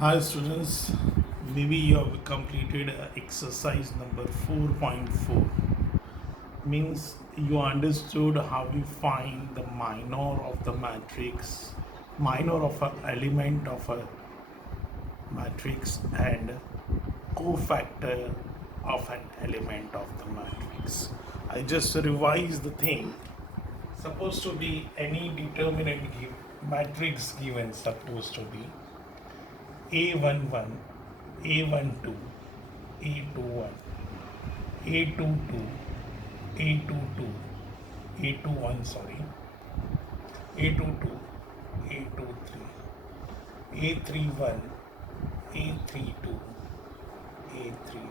Hi students, maybe you have completed exercise number 4.4. Means you understood how we find the minor of the matrix, minor of an element of a matrix and cofactor of an element of the matrix. I just revised the thing. Supposed to be any determinant matrix given, supposed to be A11, A12, A21, A22, A22, A21, sorry, A22, A23, A31, A32, A33,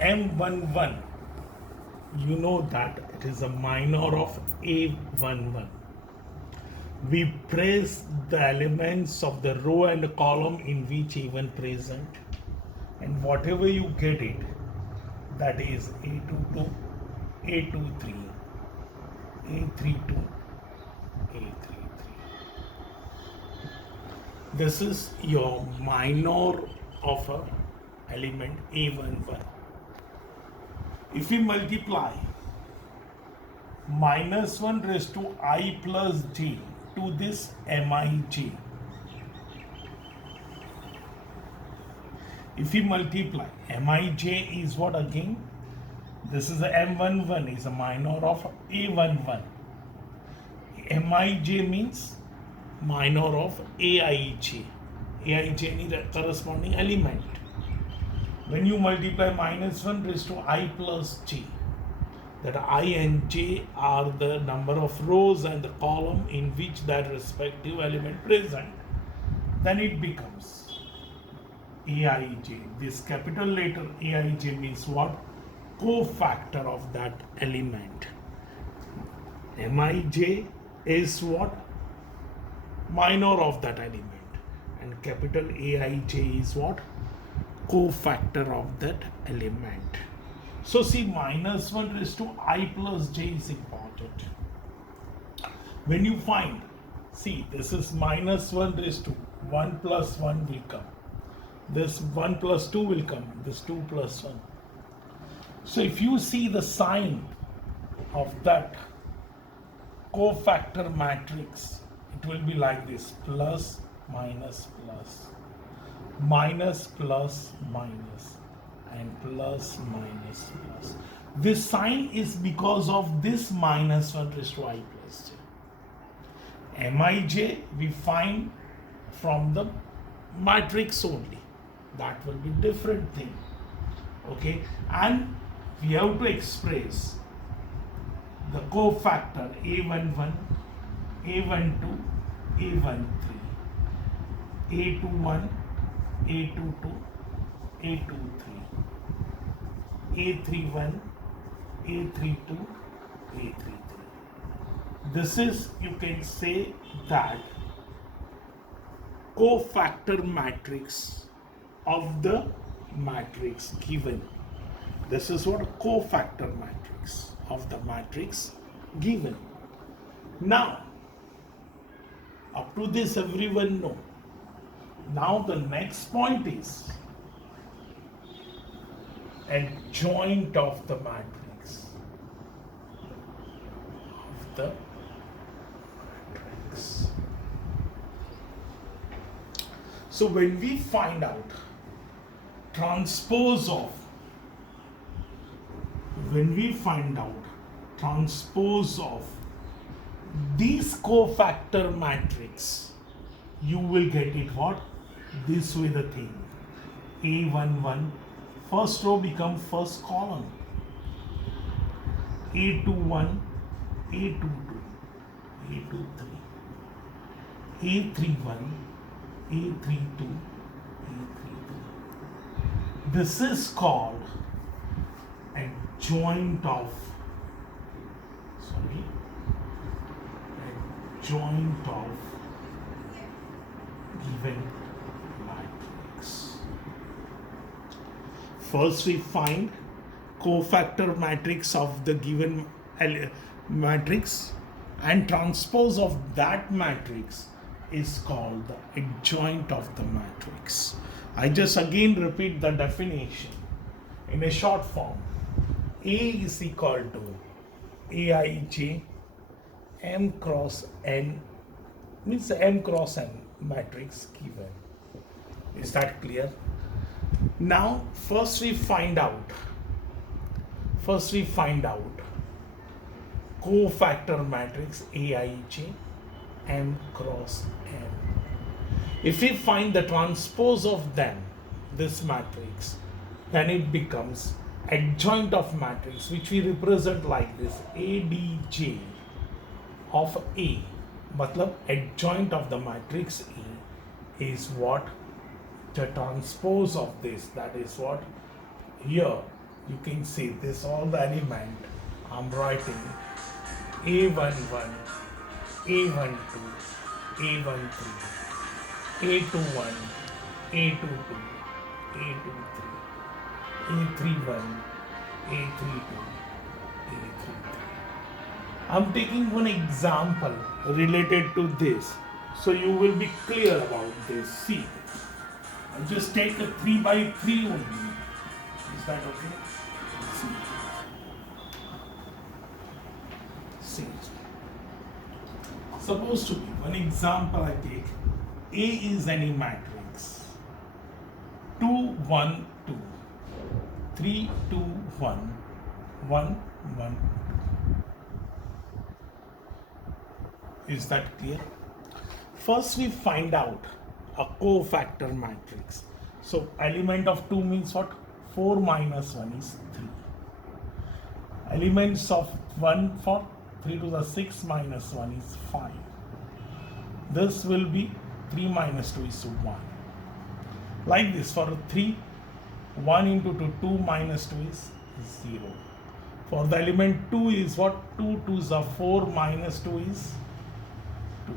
M11. You know that it is a minor of A11. We press the elements of the row and column in which even present, and whatever you get it, that is A22, A23, A32, A33. This is your minor of a element A11. If we multiply minus 1 raised to I plus j to this mij, if we multiply mij is what again? This is a m11 is a minor of a11. mij means minor of aij. aij is the corresponding element. When you multiply minus 1 raised to I plus j, that I and j are the number of rows and the column in which that respective element present, then it becomes aij. This capital letter aij means what? Cofactor of that element. mij is what? Minor of that element, and capital aij is what? Cofactor of that element. So see, minus 1 raised to I plus j is important. When you find, see, this is minus 1 raised to 1 plus 1 will come. This 1 plus 2 will come. This 2 plus 1. So if you see the sign of that cofactor matrix, it will be like this: plus, minus, plus, minus, plus, minus, and plus, minus, plus. This sign is because of this minus 1 raised to I plus j. Mij we find from the matrix only. That will be different thing. Okay, and we have to express the cofactor A11, A12, A13, A21, A22, A23, A31, A32, A33. This is, you can say that, cofactor matrix of the matrix given. This is what a cofactor matrix of the matrix given. Now, up to this everyone know. Now the next point is adjoint of the matrix. Of the matrix. So when we find out transpose of, this cofactor matrix, you will get it what? This way the thing. A11, first row become first column. A21, A22, A23, A31, A32, A32. This is called adjoint of given matrix. First we find cofactor matrix of the given matrix and transpose of that matrix is called the adjoint of the matrix. I just again repeat the definition in a short form. A is equal to Aij m cross n, means m cross n matrix given. Is that clear? Now first we find out cofactor matrix Aij m cross n. If we find the transpose of them, this matrix, then it becomes adjoint of matrix, which we represent like this: Adj of A. Matlab adjoint of the matrix A is what? The transpose of this. That is what? Here you can see this all the element I'm writing A11, A12, A13, A21, A22, A23, A31, A32, A33. I'm taking one example related to this, so you will be clear about this. See, I'll just take a 3 by 3 only. Is that okay? See. Supposed to be one example I take. A is any matrix. 2, 1, 2. 3, 2, 1. 1, 1, 2. Is that clear? First we find out a cofactor matrix. So element of 2 means what? 4 minus 1 is 3. Elements of 1 for 3 to the 6 minus 1 is 5. This will be 3 minus 2 is 1. Like this, for 3, 1 into 2, 2 minus 2 is 0. For the element 2 is what? 2 2s are 4 minus 2 is 2.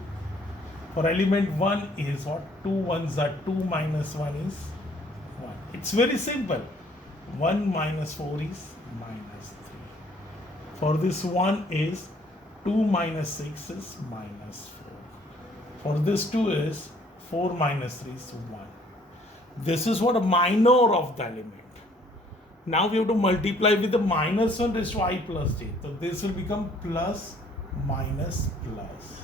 For element 1 is what? 2 1s are 2 minus 1 is 1. It's very simple. 1 minus 4 is minus 3. For this 1 is 2 minus 6 is minus 4. For this 2 is 4 minus 3 is 1. This is what a minor of the element. Now we have to multiply with the minus 1 raised to I plus j. So this will become plus minus plus.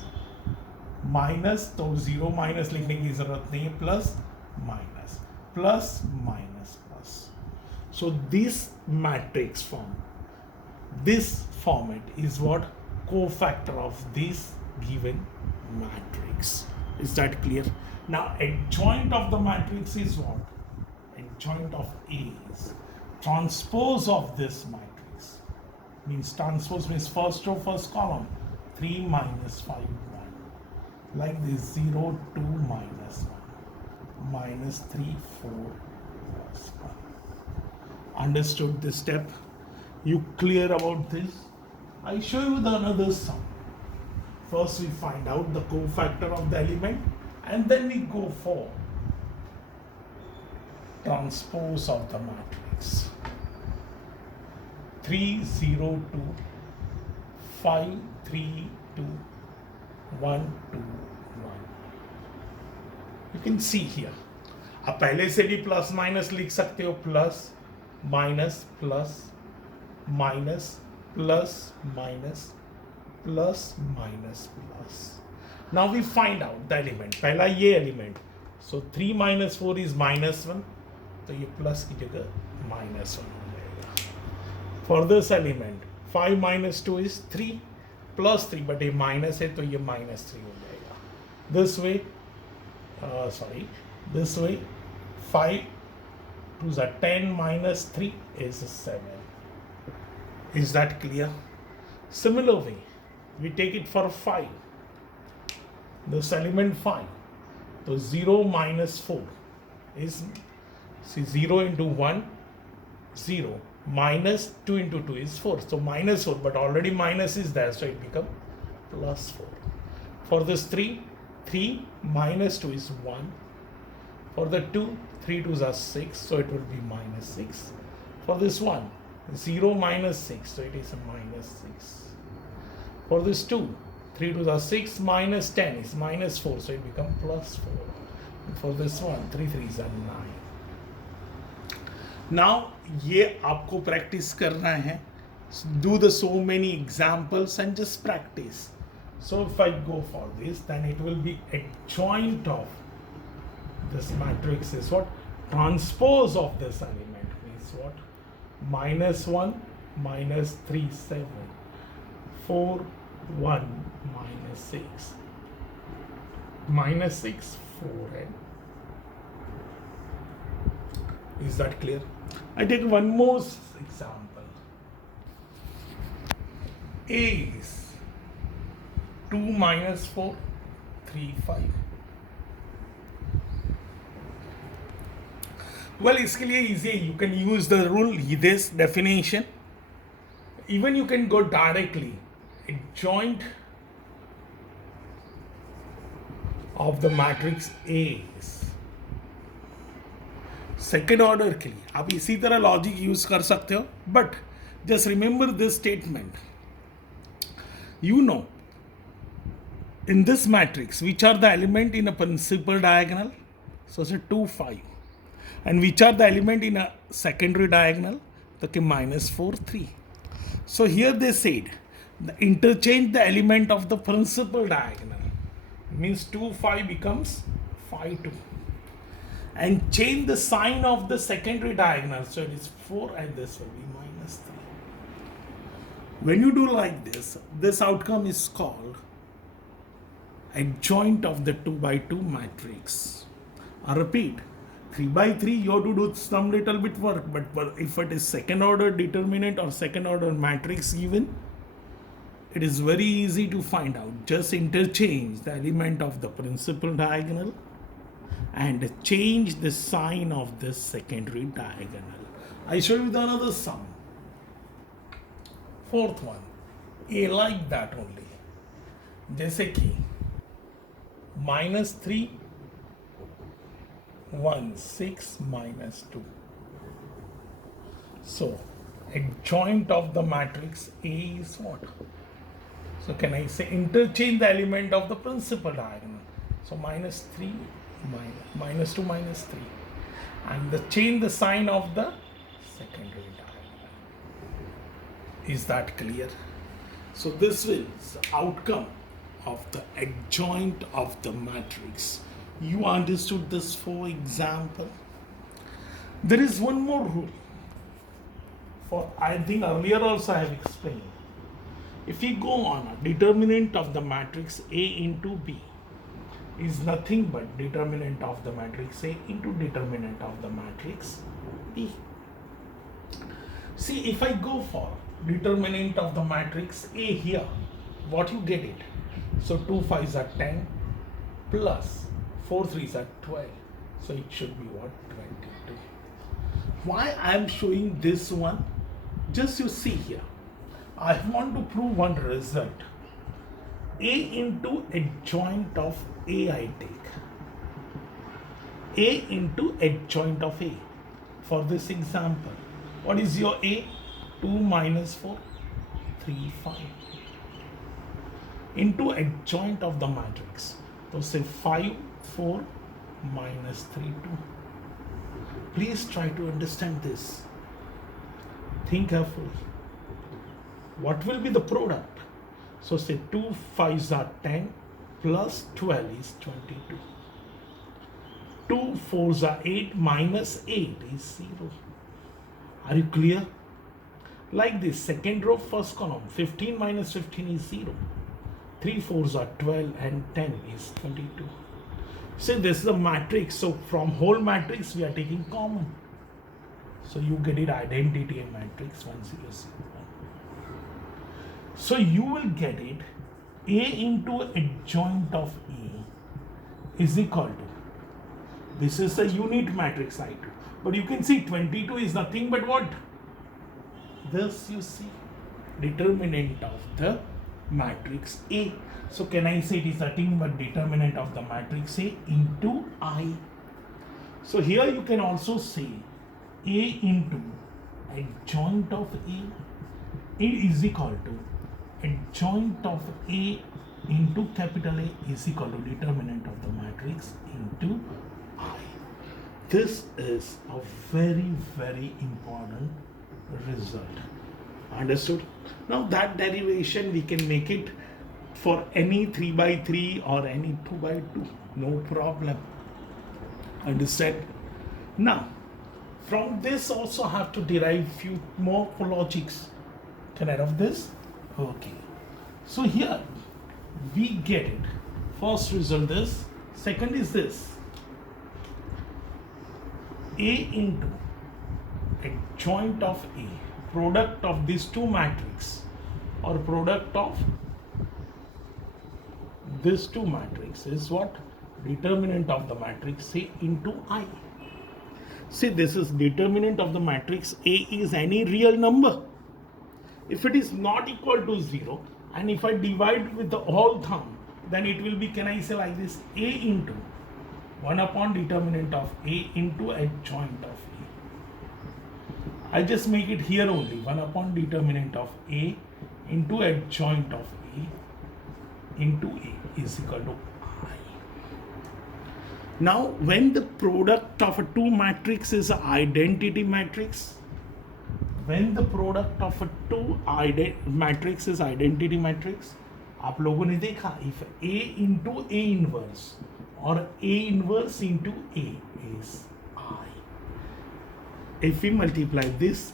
Minus, तो 0 minus लिखने की जरूरत नहीं है, plus minus. Plus minus plus. So this matrix form, this format is what? Cofactor of this given matrix. Is that clear? Now adjoint of the matrix is what? Adjoint of A is transpose of this matrix. Means transpose means first row, first column. 3 minus 5, 1. Like this, 0, 2 minus 1. Minus 3, 4 plus 1. Understood this step? You clear about this? I show you the another sum. First we find out the cofactor of the element, and then we go for transpose of the matrix. 3 0 2 5 3 2 1 2 1. You can see here. आप पहले से भी plus minus लिख सकते हो, plus minus plus minus plus minus plus minus plus. Now we find out the element. पहला ये element. So 3 minus 4 is minus 1. तो ये प्लस की जगह माइनस 1 हो जाएगा. For this element 5 minus 2 is 3 plus 3, but ये माइनस है तो ये माइनस 3 हो जाएगा. This way, this way 5 2s are 10 minus 3 is 7. Is that clear? Similar way, we take it for 5. This element 5. So 0 minus 4 is, see, 0 into 1, 0. Minus 2 into 2 is 4. So minus 4, but already minus is there, so it becomes plus 4. For this 3, 3 minus 2 is 1. For the 2, 3 2s are 6, so it will be minus 6. For this 1, 0 minus 6, so it is a minus 6. For this 2, 3 to the 6 minus 10 is minus 4, so it becomes plus 4. And for this one, 3 3s are 9. Now, ये आपको practice करना है. Do the so many examples and just practice. So if I go for this, then it will be adjoint of this matrix is what? Transpose of this element means what? Minus 1, minus 3, 7. 4, 1, minus 6. Minus 6, 4. Is that clear? I take one more example. A is 2 minus 4, 3, 5. Well, इसके लिए easy. You can use the rule, this definition. Even you can go directly. Adjoint of the matrix A is second order के लिए आप इसी तरह logic use कर सकते हो, but just remember this statement. You know, in this matrix, which are the element in a principal diagonal? So say 2, 5. And which are the element in a secondary diagonal? Okay, minus 4, 3. So here they said, interchange the element of the principal diagonal. Means 2, 5 becomes 5, 2. And change the sign of the secondary diagonal. So it is 4 and this will be minus 3. When you do like this outcome is called adjoint of the 2 by 2 matrix. I repeat, 3 by 3 you have to do some little bit work, but if it is second order determinant or second order matrix given, it is very easy to find out. Just interchange the element of the principal diagonal and change the sign of this secondary diagonal. I show you the another sum. Fourth one, A like that only. जैसे कि minus 3, 1, 6, minus 2. So, adjoint of the matrix A is what? So, can I say interchange the element of the principal diagonal? So, minus 3, minus 2, minus 3. And change the sign of the secondary diagonal. Is that clear? So this is the outcome of the adjoint of the matrix. You understood this for example. There is one more rule. For I think earlier also I have explained. If we go on, a determinant of the matrix A into B is nothing but determinant of the matrix A into determinant of the matrix B. See, if I go for determinant of the matrix A here, what you get it? So 2 5s are 10 plus 4 3s are 12. So it should be what? 22. Why I am showing this one? Just you see here. I want to prove one result. A into adjoint of A I take. A into adjoint of A. For this example, what is your A? 2 minus 4, 3, 5. Into adjoint of the matrix. So say 5, 4, minus 3, 2. Please try to understand this. Think carefully. What will be the product? So say 2 5s are 10 plus 12 is 22. 2 4s are 8 minus 8 is 0. Are you clear? Like this, second row, first column, 15 minus 15 is 0. 3 4s are 12 and 10 is 22. See, this is a matrix. So from whole matrix, we are taking common. So you get it identity matrix 1 0 0 1. So you will get it A into adjoint of A is equal to, this is a unit matrix I2. But you can see 22 is nothing but what? This you see, determinant of the matrix A. So can I say it is nothing but determinant of the matrix A into I. So here you can also say A into adjoint of A is equal to adjoint of A into capital A is equal to determinant of the matrix into I. This is a very, very important result. Understood? Now that derivation we can make it for any 3 by 3 or any 2 by 2. No problem. Understand? Now, from this also have to derive few more logics. Can I have this? Okay. So here we get it. First result is, second is this. A into adjoint of A, product of these two matrices or product of this two matrix is what? Determinant of the matrix A into I. See, this is determinant of the matrix A is any real number. If it is not equal to 0 and if I divide with the whole thumb, then it will be, can I say like this, A into 1 upon determinant of A into adjoint of A. I just make it here only, 1 upon determinant of A into adjoint of A into A is equal to I. Now, when the product of a two matrix is an identity matrix, when the product of a two matrix is identity matrix, आप लोगों ने देखा, if A into A inverse or A inverse into A is I. If we multiply this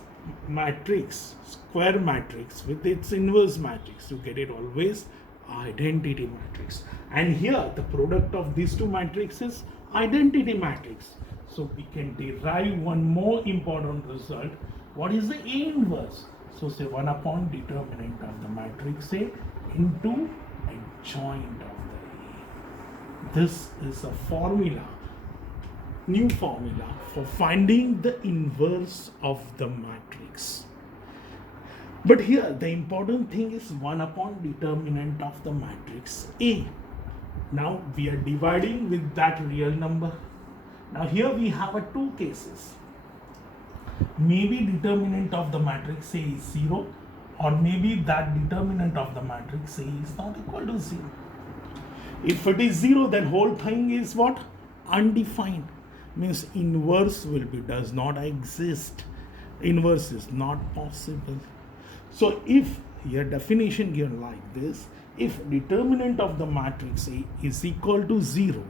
matrix, square matrix with its inverse matrix, you get it always identity matrix. And here the product of these two matrices identity matrix. So we can derive one more important result. What is the A inverse? So say 1 upon determinant of the matrix A into adjoint of the A. This is a formula, new formula for finding the inverse of the matrix. But here the important thing is 1 upon determinant of the matrix A. Now we are dividing with that real number. Now here we have two cases. Maybe determinant of the matrix A is 0, or maybe that determinant of the matrix A is not equal to 0. If it is 0, then whole thing is what? Undefined. Means inverse will be, does not exist. Inverse is not possible. So if your definition given like this, if determinant of the matrix A is equal to 0,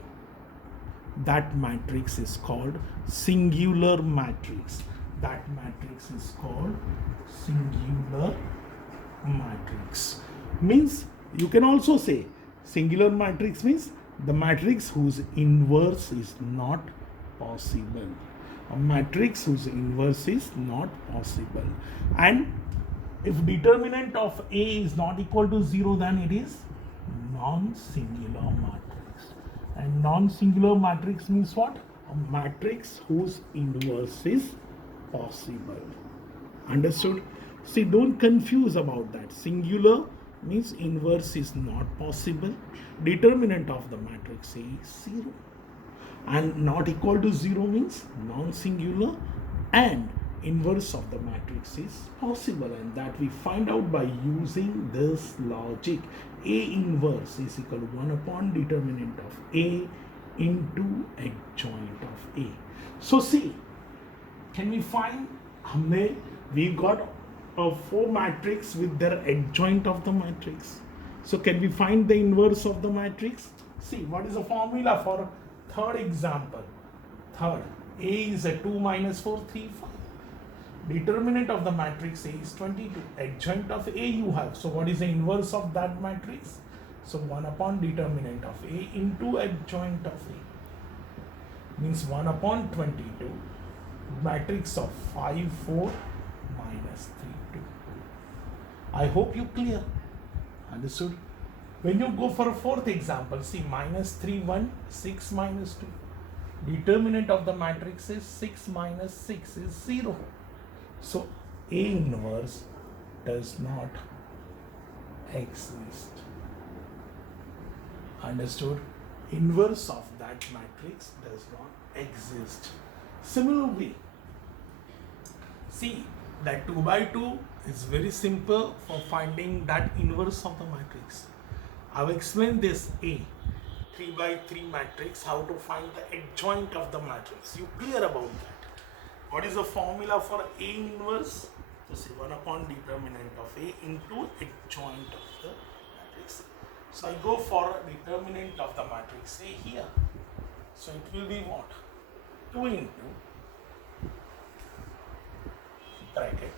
that matrix is called singular matrix. That matrix is called singular matrix. Means you can also say singular matrix means the matrix whose inverse is not possible. A matrix whose inverse is not possible. And if determinant of A is not equal to 0, then it is non-singular matrix. And non-singular matrix means what? A matrix whose inverse is possible. Understood? See, don't confuse about that. Singular means inverse is not possible. Determinant of the matrix A is 0. And not equal to 0 means non-singular, and inverse of the matrix is possible, and that we find out by using this logic. A inverse is equal to 1 upon determinant of A into adjoint of A. So see, can we find, we got a 4 matrix with their adjoint of the matrix. So can we find the inverse of the matrix? See, what is the formula for third example? Third, A is a 2 minus 4, 3, 5. Determinant of the matrix A is 22. Adjoint of A you have. So what is the inverse of that matrix? So 1 upon determinant of A into adjoint of A. Means 1 upon 22. Matrix of 5, 4, minus 3, 2. I hope you clear. Understood? When you go for a fourth example, see minus 3, 1, 6 minus 2. Determinant of the matrix is 6 minus 6 is 0. So A inverse does not exist. Understood? Inverse of that matrix does not exist. Similarly, see that 2 by 2 is very simple for finding that inverse of the matrix. I've explained this A 3 by 3 matrix, how to find the adjoint of the matrix. You clear about that? What is the formula for A inverse? So say 1 upon determinant of A into adjoint of the matrix. So I go for determinant of the matrix A here. So it will be what? 2 into bracket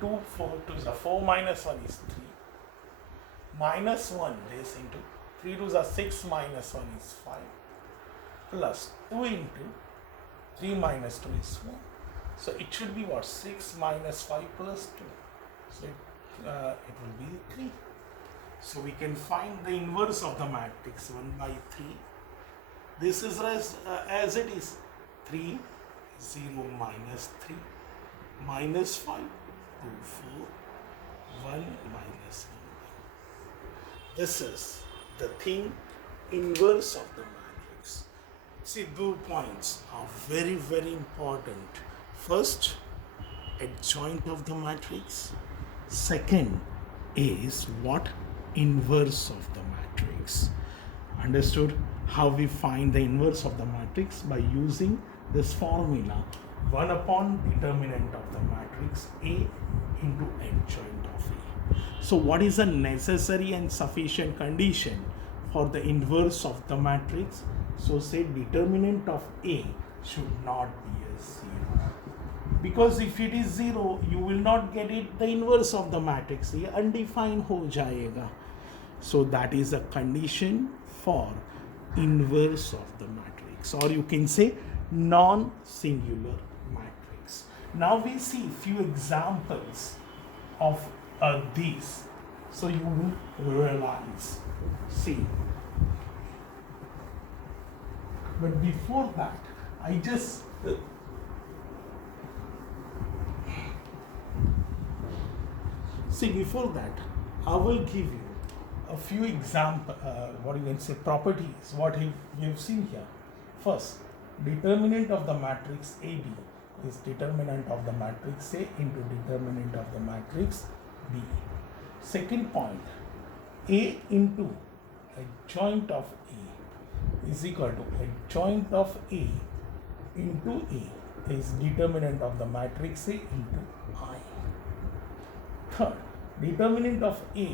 2, 4, 2 is a 4 minus 1 is 3 minus 1 this into 3 2 is a 6 minus 1 is 5 plus 2 into 3 minus 2 is 1. So it should be what? 6 minus 5 plus 2. So it will be 3. So we can find the inverse of the matrix 1 by 3. This is as it is 3 0 minus 3 minus 5 2 4 1 minus 1. This is the thing inverse of the matrix. See, 2 points are very important. First, adjoint of the matrix. Second is what? Inverse of the matrix. Understood how we find the inverse of the matrix? By using this formula 1 upon determinant of the matrix A into adjoint of A. So what is a necessary and sufficient condition for the inverse of the matrix? So say determinant of A should not be a 0. Because if it is 0, you will not get it the inverse of the matrix. ये undefined हो जाएगा. So that is a condition for inverse of the matrix, or you can say non-singular matrix. Now we see few examples of these, so you will realize. See, but before that, I just before that, I will give you a few example, what you can say, properties, what you've seen here. First, determinant of the matrix AB is determinant of the matrix A into determinant of the matrix B. Second point, A into adjoint of A is equal to adjoint of A into A is determinant of the matrix A into I. Third, determinant of A